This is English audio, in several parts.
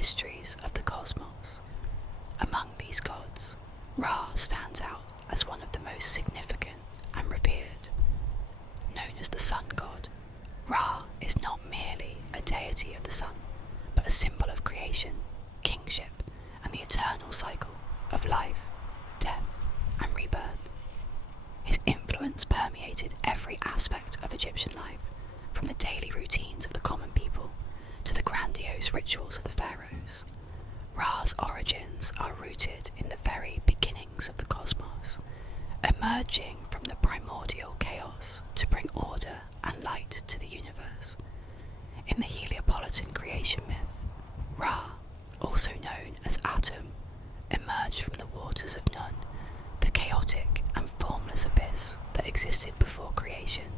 mysteries of the cosmos. Among these gods, Ra stands out as one of the most significant and revered. Known as the sun god, Ra is not merely a deity of the sun, but a symbol of creation, kingship, and the eternal cycle of life, death, and rebirth. His influence permeated every aspect of Egyptian life, from the daily routines of the common people to the grandiose rituals of the pharaohs. Ra's origins are rooted in the very beginnings of the cosmos, emerging from the primordial chaos to bring order and light to the universe. In the Heliopolitan creation myth, Ra, also known as Atum, emerged from the waters of Nun, the chaotic and formless abyss that existed before creation.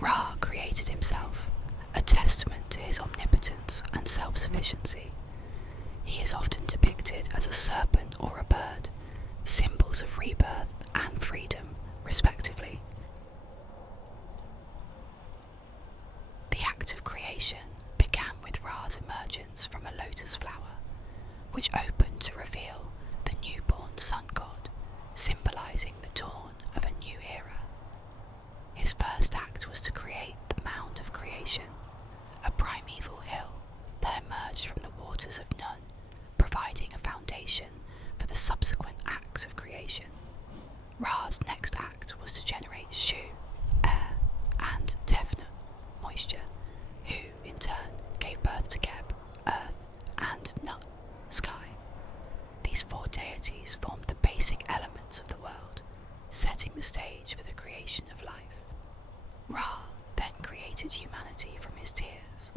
Ra created himself, a testament to his omnipotence and self-sufficiency. He is often depicted as a serpent or a bird, symbols of rebirth and freedom, respectively. The act of creation began with Ra's emergence from a lotus flower, which opened to reveal the newborn sun god, symbolizing the dawn of a new era. His first act was to create the Mound of Creation, a primeval hill that emerged from the waters of Nun, providing a foundation for the subsequent acts of creation. Ra's next act was to generate Shu, air, and Tefnut, moisture, who in turn gave birth to Geb, earth, and Nut, sky. These four deities formed the basic elements of the world, setting the stage for the creation of life. Ra then created humanity from his tears,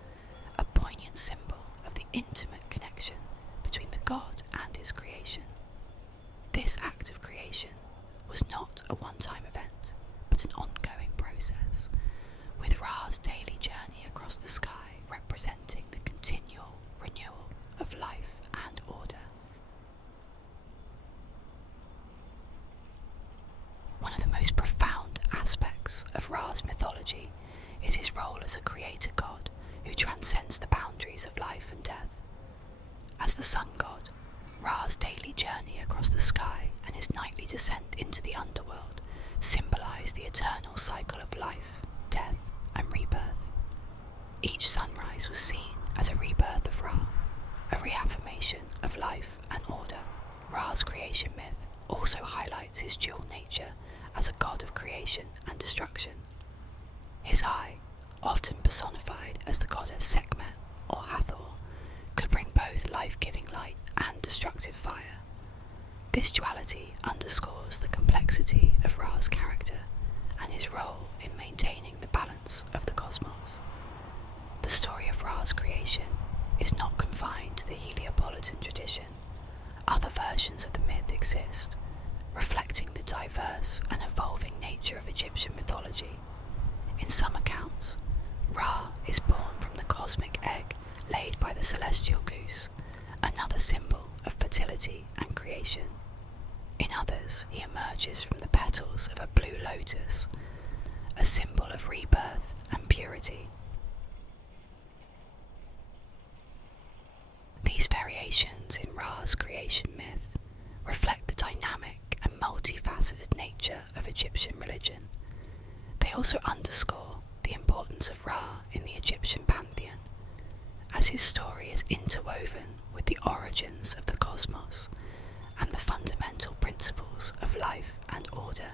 a poignant symbol of the intimate connection between the god and his creation. This act of creation was not a one-time event, but an ongoing process, with Ra's daily journey across the sky representing the continual renewal of life and order. One of the most profound aspects of Ra's mythology is his role as a creator god who transcends the boundaries of life and death. As the sun god, Ra's daily journey across the sky and his nightly descent into the underworld symbolize the eternal cycle of life, death, and rebirth. Each sunrise was seen as a rebirth of Ra, a reaffirmation of life and order. Ra's creation myth also highlights his dual nature as a god of creation and destruction. His eye, often personified as the goddess Sekhmet or Hathor, could bring both life-giving light and destructive fire. This duality underscores the complexity of Ra's character and his role in maintaining the balance of the cosmos. The story of Ra's creation is not confined to the Heliopolitan tradition. Other versions of the myth exist, reflecting the diverse and evolving nature of Egyptian mythology. In some accounts, Ra is born from the cosmic egg laid by the celestial goose, another symbol of fertility and creation. In others, he emerges from the petals of a blue lotus, a symbol of rebirth and purity. These variations in Ra's creation myth reflect the dynamic and multifaceted nature of Egyptian religion. They also underscore the importance of Ra in the Egyptian pantheon, as his story is interwoven with the origins of the cosmos and the fundamental principles of life and order.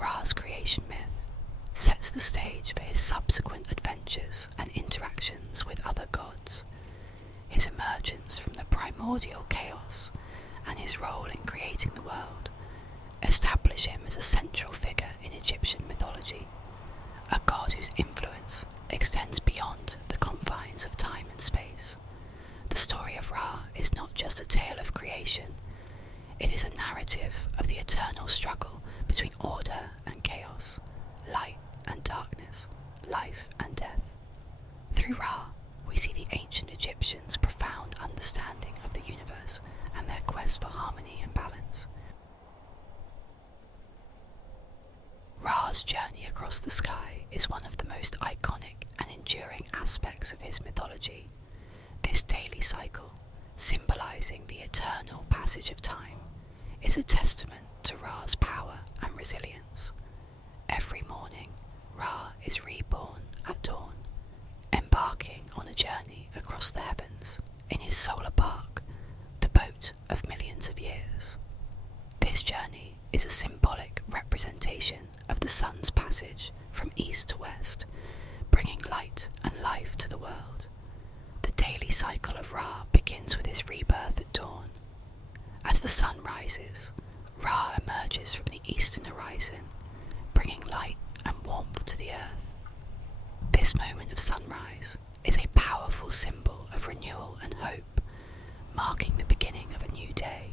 Ra's creation myth sets the stage for his subsequent adventures and interactions with other gods. His emergence from the primordial chaos and his role in creating the world establish him as a central figure in Egyptian mythology, a god whose influence extends beyond the confines of time and space. The story of Ra is not just a tale of creation, it is a narrative of the eternal struggle between order and chaos, light and darkness, life and death. Through Ra, we see the ancient Egyptians' profound understanding of the universe and their quest for harmony and balance. Ra's journey across the sky is one of the most iconic and enduring aspects of his mythology. This daily cycle, symbolizing the eternal passage of time, is a testament to Ra's power and resilience. Every morning, Ra is reborn at dawn, embarking on a journey across the heavens in his solar bark, the boat of millions of years. This journey is a symbolic representation of the sun's passage from east to west, bringing light and life to the world. The daily cycle of Ra begins with his rebirth at dawn. As the sun rises, Ra emerges from the eastern horizon, bringing light and warmth to the earth. This moment of sunrise is a powerful symbol of renewal and hope, marking the beginning of a new day.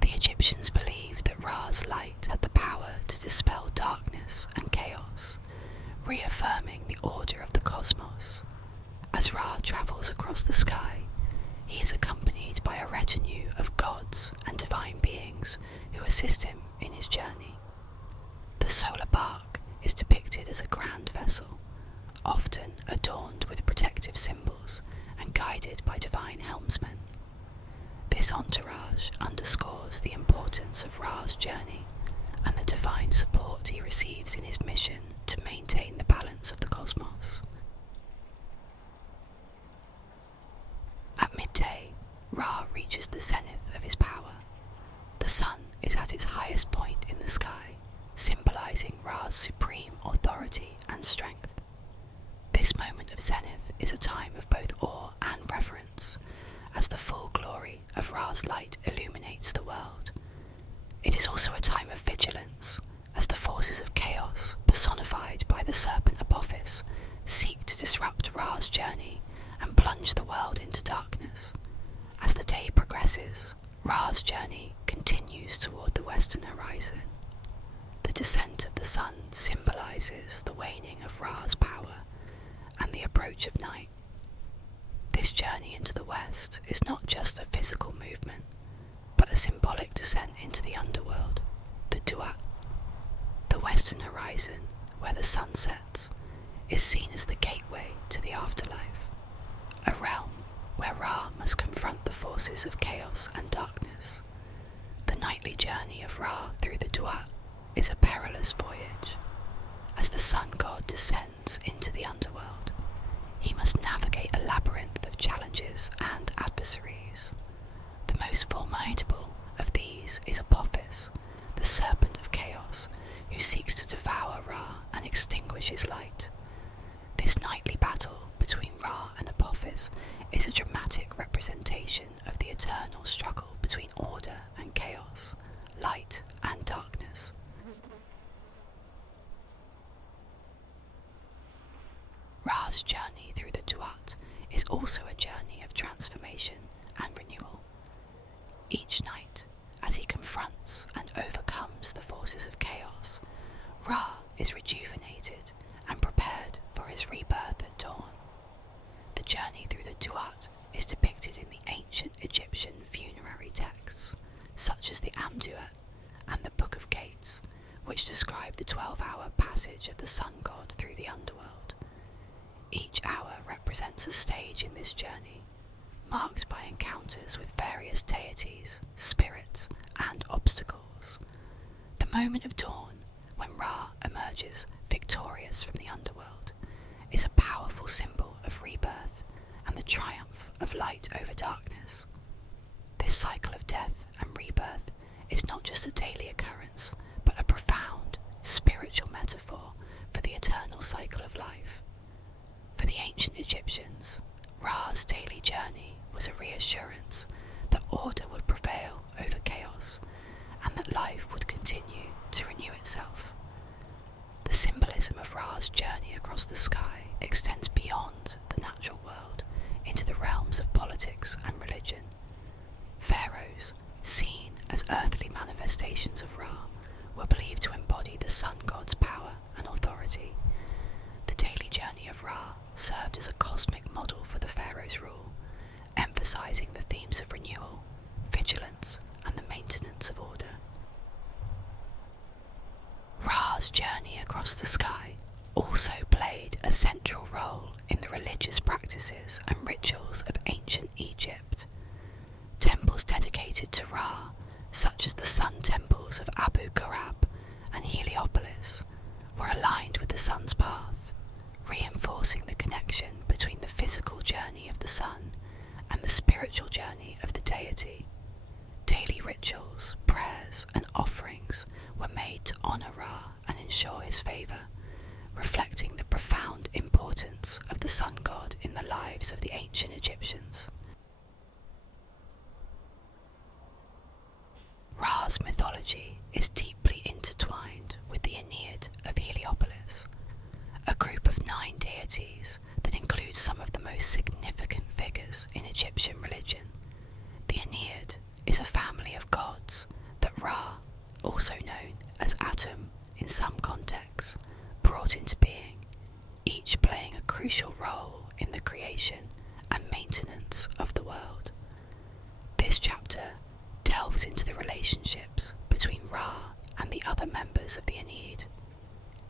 The Egyptians believed that Ra's light had the power to dispel darkness and chaos, reaffirming the order of the cosmos. As Ra travels across the sky, he is accompanied by a retinue of gods and divine beings who assist him in his journey. The solar bark is depicted as a grand vessel, often adorned with protective symbols and guided by divine helmsmen. This entourage underscores the importance of Ra's journey and the divine support he receives in his mission to maintain the balance of the cosmos. At midday, Ra reaches the zenith of his power. The sun is at its highest point in the sky, symbolizing Ra's supreme authority and strength. This moment of zenith is a time of both awe and reverence, as the full glory of Ra's light illuminates the world. It is also a time of vigilance, as the forces of chaos, personified by the serpent Apophis, seek to disrupt Ra's journey and plunge the world into darkness. As the day progresses, Ra's journey continues toward the western horizon. The descent of the sun symbolizes the waning of Ra's power and the approach of night. This journey into the west is not just a physical movement, but a symbolic descent into the underworld, the Duat. The western horizon, where the sun sets, is seen as the gateway to the afterlife, a realm where Ra must confront the forces of chaos and darkness. The nightly journey of Ra through the Duat is a perilous voyage. As the sun god descends into the underworld, he must navigate a labyrinth of challenges and adversaries. The most formidable of these is Apophis, the serpent of chaos, who seeks to devour Ra and extinguish his light. This nightly battle between Ra and Apophis is a dramatic representation of the eternal struggle between order and chaos, light and darkness. Ra's journey through the Duat is also a journey of transformation and renewal. Each night, as he confronts and overcomes the forces of chaos, Ra is rejuvenated and prepared for his rebirth at dawn. The journey through the Duat is depicted in the ancient Egyptian funerary texts, such as the Amduat and the Book of Gates, which describe the 12-hour passage of the sun god through the underworld. Each hour represents a stage in this journey, marked by encounters with various deities, spirits, and obstacles. The moment of dawn, when Ra emerges victorious from the underworld, is a powerful symbol of rebirth and the triumph of light over darkness. This cycle of death and rebirth is not just a daily occurrence, but a profound spiritual metaphor for the eternal cycle of life. For the ancient Egyptians, Ra's daily journey was a reassurance that order would prevail over chaos and that life would continue to renew itself. The symbolism of Ra's journey across the sky extends beyond the natural world into the realms of politics and religion. Pharaohs, seen as earthly manifestations of Ra, were believed to embody the sun god's power and authority. The daily journey of Ra served as a cosmic model for the pharaoh's rule, emphasizing the themes of renewal, vigilance, and the maintenance of order. Ra's journey across the sky also played a central role in the religious practices and rituals of ancient Egypt. mythology is deeply intertwined with the Aeneid of Heliopolis, a group of 9 deities that includes some of the most significant figures in Egyptian religion. The Aeneid is a family of gods that Ra, also known as Atum in some contexts, brought into being, each playing a crucial role in the creation and maintenance of the world. This chapter delves into the relationships between Ra and the other members of the Aeneid,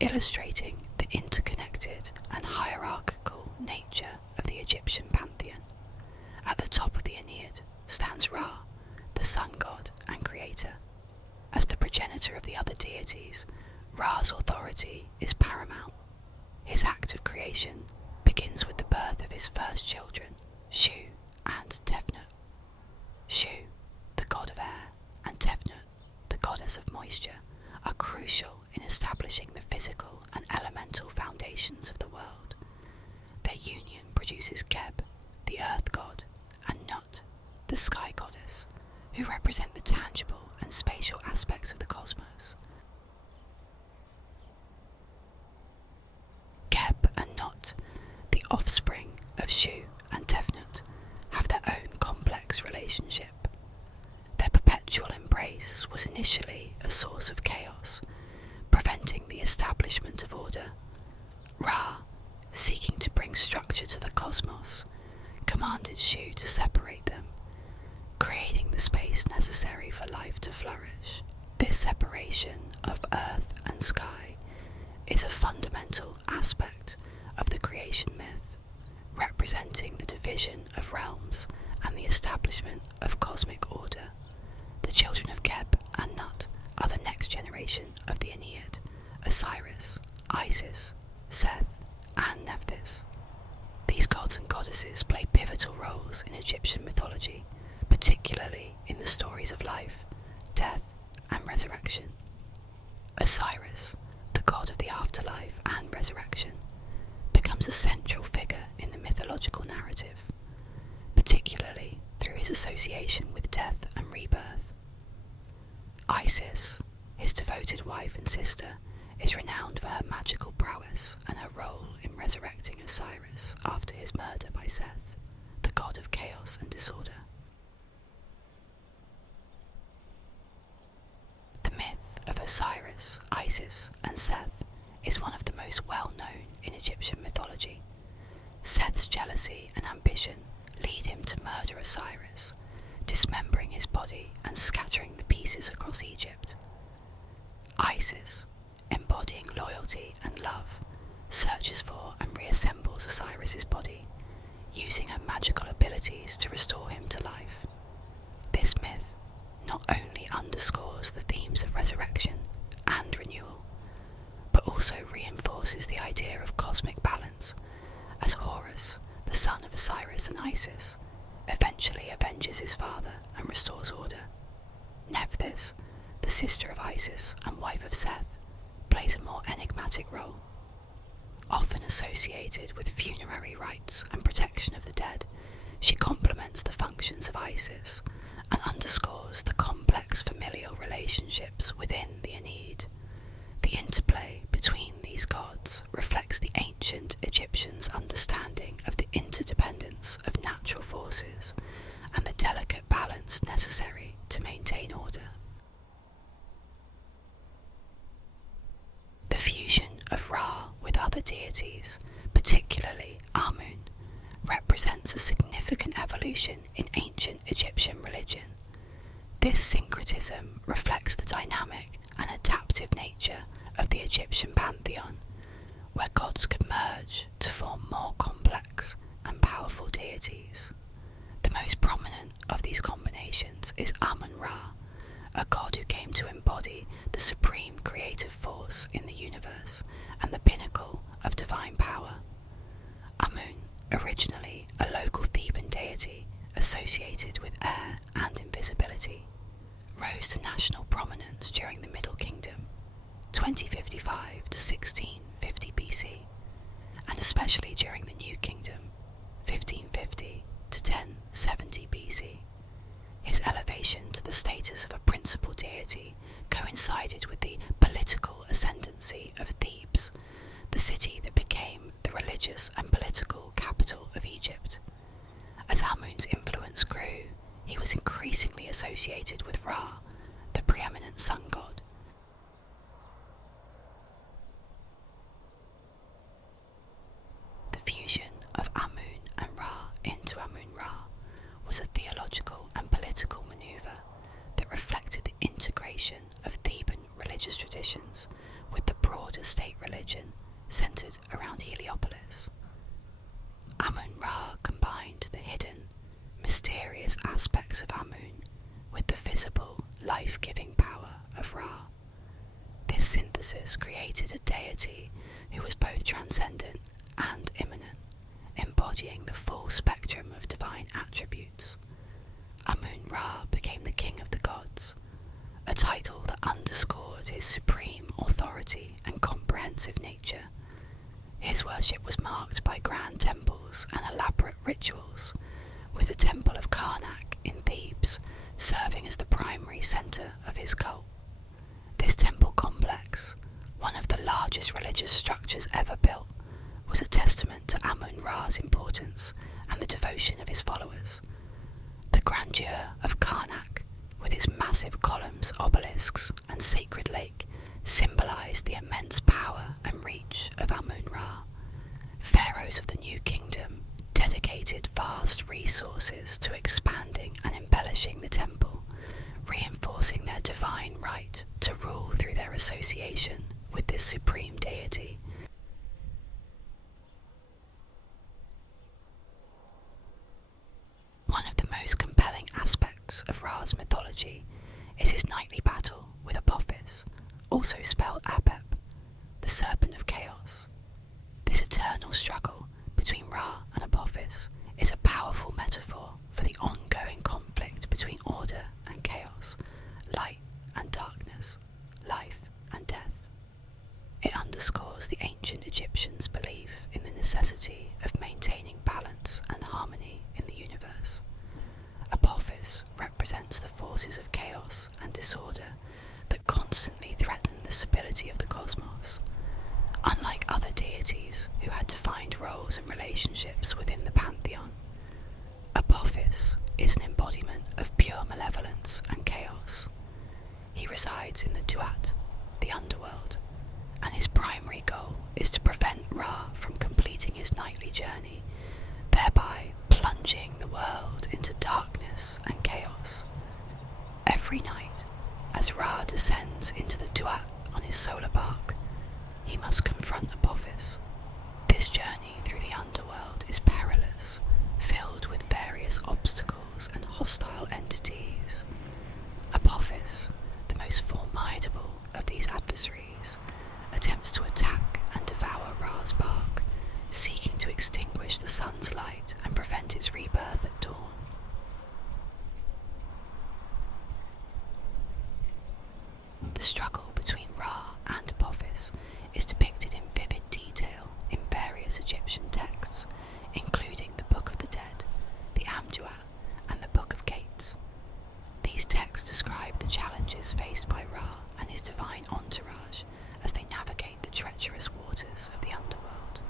illustrating the interconnected and hierarchical nature of the Egyptian pantheon. At the top of the Aeneid stands Ra, the sun god and creator. As the progenitor of the other deities, Ra's authority is paramount. His act of creation begins with the birth of his first children, Shu and Tefnut. Shu, the god of air, and Tefnut, the goddess of moisture, are crucial in establishing the physical and elemental foundations of the world. Their union produces Geb, the earth god, and Nut, the sky goddess, who represent the tangible and spatial aspects of the cosmos. Geb and Nut, the offspring of Shu and Tefnut, have their own complex relationship. Their perpetual embrace was initially a source of chaos, preventing the establishment of order. Ra, seeking to bring structure to the cosmos, commanded Shu to separate them, creating the space necessary for life to flourish. This separation of earth and sky is a fundamental aspect of the creation myth, representing the division of realms and the establishment of cosmic order. The children of Geb and Nut are the next generation of the Aeneid: Osiris, Isis, Seth, and Nephthys. These gods and goddesses play pivotal roles in Egyptian mythology, particularly in the stories of life, death, and resurrection. Osiris, the god of the afterlife and resurrection, becomes a central figure in the mythological narrative, particularly through his association with death and rebirth. Isis, his devoted wife and sister, is renowned for her magical prowess and her role in resurrecting Osiris after his murder by Seth, the god of chaos and disorder. The myth of Osiris, Isis, and Seth is one of the most well-known in Egyptian mythology. Seth's jealousy and ambition lead him to murder Osiris, dismembering his body and scattering the pieces across Egypt. Isis, embodying loyalty and love, searches for and reassembles Osiris's body, using her magical abilities to restore him to life. This myth not only underscores the themes of resurrection and renewal, but also reinforces the idea of cosmic balance, as Horus, the son of Osiris and Isis, eventually avenges his father and restores order. Nephthys, the sister of Isis and wife of Seth, plays a more enigmatic role. Often associated with funerary rites and protection of the dead, she complements the functions of Isis and underscores the complex familial relationships within the Aeneid. The interplay between these gods reflects the ancient Egyptians' understanding of the interdependence of natural forces and the delicate balance necessary to maintain order. The fusion of Ra with other deities, particularly Amun, represents a significant evolution in ancient Egyptian religion. This syncretism reflects the dynamic and adaptive nature of the Egyptian pantheon, where gods could merge to form more complex and powerful deities. The most prominent of these combinations is Amun-Ra, a god who came to embody the supreme creative force in the universe and the pinnacle of divine power. Amun, originally a local Theban deity associated with air and invisibility, rose to national prominence during the Middle Kingdom, 2055 to 1650 BC, and especially during the New Kingdom, 1550 to 1070 BC. His elevation to the status of a principal deity prominence grew, he was increasingly associated with Ra, the preeminent sun god. The fusion of Amun and Ra into Amun-Ra was a theological and political maneuver that reflected the integration of Theban religious traditions with the broader state religion centered around Heliopolis. Amun-Ra combined the hidden, mysterious aspects of Amun with the visible, life-giving power of Ra. This synthesis created a deity who was both transcendent and immanent, embodying the full spectrum of divine attributes. Amun-Ra became the king of the gods, a title that underscored his supreme authority and comprehensive nature. His worship was marked by grand temples and elaborate rituals, with the Temple of Karnak in Thebes serving as the primary centre of his cult. This temple complex, one of the largest religious structures ever built, was a testament to Amun-Ra's importance and the devotion of his followers. The grandeur of Karnak, with its massive columns, obelisks, and sacred lake, symbolised the immense power and reach of Amun-Ra. Pharaohs of the New Kingdom dedicated vast resources to expanding and embellishing the temple, reinforcing their divine right to rule through their association with this supreme deity. One of the most compelling aspects of Ra's mythology is his nightly battle with Apophis, also spelled Apep, the serpent of chaos. This eternal struggle between Ra and Apophis is a powerful metaphor for the ongoing conflict between order and chaos, light and darkness, life and death. It underscores the ancient Egyptians' belief in the necessity of maintaining balance and harmony in the universe. Apophis represents the forces of chaos and disorder that constantly threaten the stability of the cosmos. Unlike other deities who had defined roles and relationships within the pantheon, Apophis is an embodiment of pure malevolence and chaos. He resides in the Duat, the underworld, and his primary goal is to prevent Ra from completing his nightly journey, thereby plunging the world into darkness and chaos. Every night, as Ra descends into the Duat on his solar bark, he must confront Apophis. This journey through the underworld is perilous, filled with various obstacles and hostile entities. Apophis, the most formidable of these adversaries, attempts to attack and devour Ra's bark, seeking to extinguish the sun's light and prevent its rebirth at dawn. The struggle between Ra and Apophis is depicted in vivid detail in various Egyptian texts, including the Book of the Dead, the Amduat, and the Book of Gates. These texts describe the challenges faced by Ra and his divine entourage as they navigate the treacherous waters of the underworld.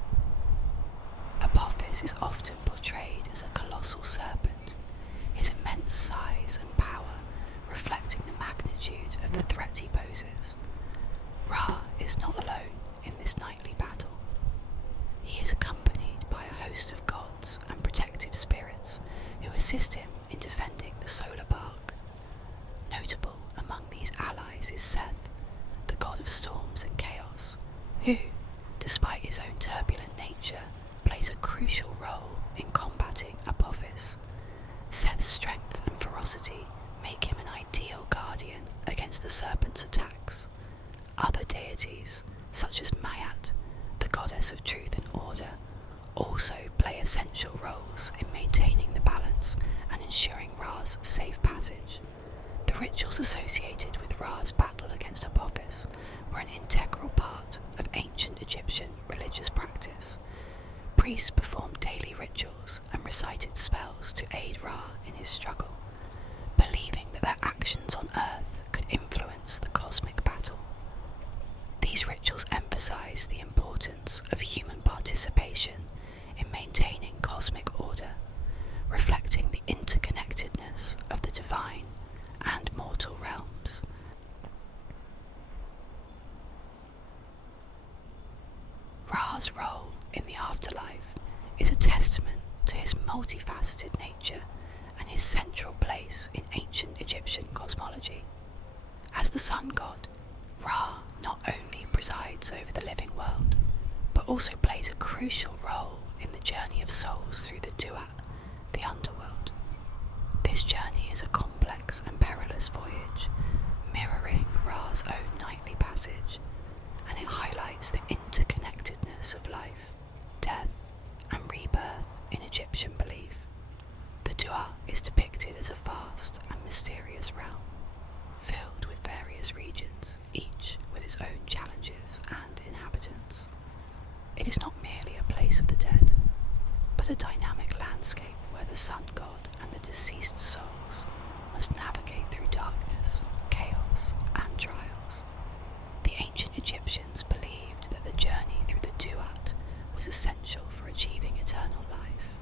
Apophis is often portrayed as a colossal serpent, his immense size and power reflecting the magnitude of the threat he poses. Ra is not alone in this nightly battle. He is accompanied by a host of gods and protective spirits who assist him in defending the solar bark. Notable among these allies is Seth, the god of storms and chaos, who, despite his own turbulent nature, plays a crucial role in combating Apophis. Seth's strength and ferocity make him an ideal guardian against the serpent's attacks. Other deities, such as Mayat, the goddess of truth and order, also play essential roles in maintaining the balance and ensuring Ra's safe passage. The rituals associated with Ra's battle against Apophis were an integral part of ancient Egyptian religious practice. Priests performed daily rituals and recited spells to aid Ra in his struggle, believing that their actions on Earth could influence the cosmic battle. These rituals emphasize the importance of human participation in maintaining cosmic order, reflecting the interconnection this central place in ancient Egyptian cosmology. As the sun god, Ra not only presides over the living world, but also plays a crucial role in the journey of souls through the Duat, the underworld. This journey is a complex and perilous voyage, mirroring Ra's own nightly passage, and it highlights the interconnectedness of life, death, and rebirth in Egyptian belief. The Duat is depicted as a vast and mysterious realm, filled with various regions, each with its own challenges and inhabitants. It is not merely a place of the dead, but a dynamic landscape where the sun god and the deceased souls must navigate through darkness, chaos, and trials. The ancient Egyptians believed that the journey through the Duat was essential for achieving eternal life,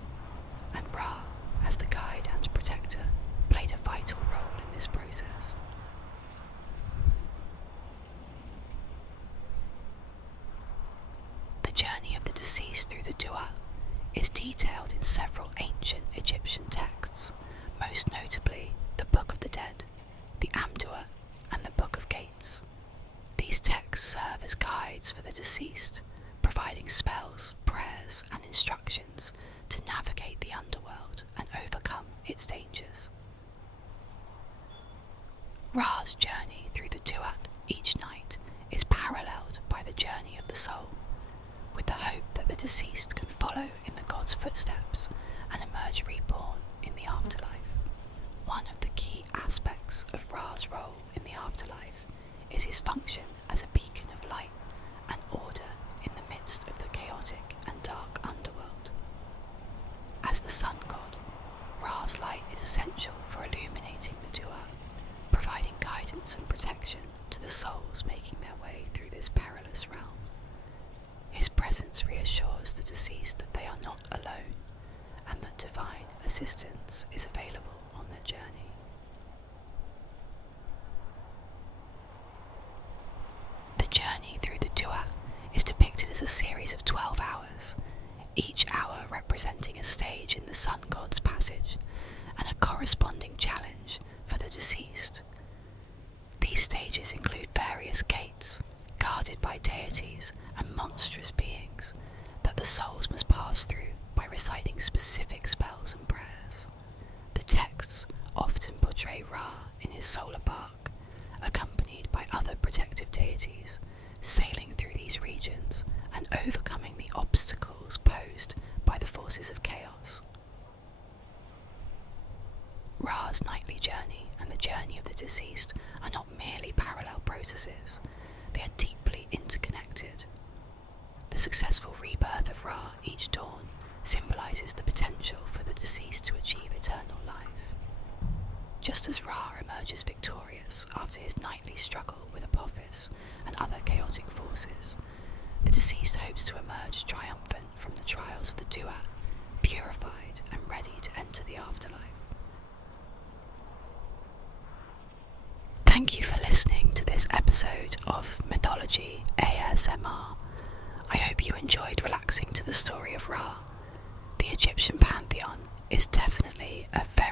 and Ra, as the guide and protector, played a vital role in this process. The journey of the deceased through the Duat is detailed in several ancient Egyptian texts, most notably the Book of the Dead, the Amduat, and the Book of Gates. These texts serve as guides for the deceased, providing spells, prayers, and instructions to navigate the underworld and overcome its dangers. Ra's journey through the Duat each night is paralleled by the journey of the soul, with the hope that the deceased can follow in the god's footsteps and emerge reborn in the afterlife. One of the key aspects of Ra's role in the afterlife is his function as a beacon of light and order in the midst of the chaotic and dark underworld. As the sun god, Ra's light is essential for illuminating the Duat, providing guidance and protection to the souls making their way through this perilous realm. His presence reassures the deceased that they are not alone, and that divine assistance is available on their journey. The journey through the Duat is depicted as a series of 12 hours, each hour representing a stage in the sun god's passage and a corresponding challenge for the deceased. These stages include various gates, guarded by deities and monstrous beings, that the souls must pass through by reciting specific spells and prayers. The texts often portray Ra in his solar bark, accompanied by other protective deities, sailing through these regions and overcoming the obstacles posed by the forces of chaos. Ra's nightly journey and the journey of the deceased are not merely parallel processes, they are deeply interconnected. The successful rebirth of Ra each dawn symbolises the potential for the deceased to achieve eternal life. Just as Ra emerges victorious after his nightly struggle with Apophis and other chaotic forces, the deceased hopes to emerge triumphant from the trials of the Duat, purified and ready to enter the afterlife. Thank you for listening to this episode of Mythology ASMR. I hope you enjoyed relaxing to the story of Ra. The Egyptian pantheon is definitely a very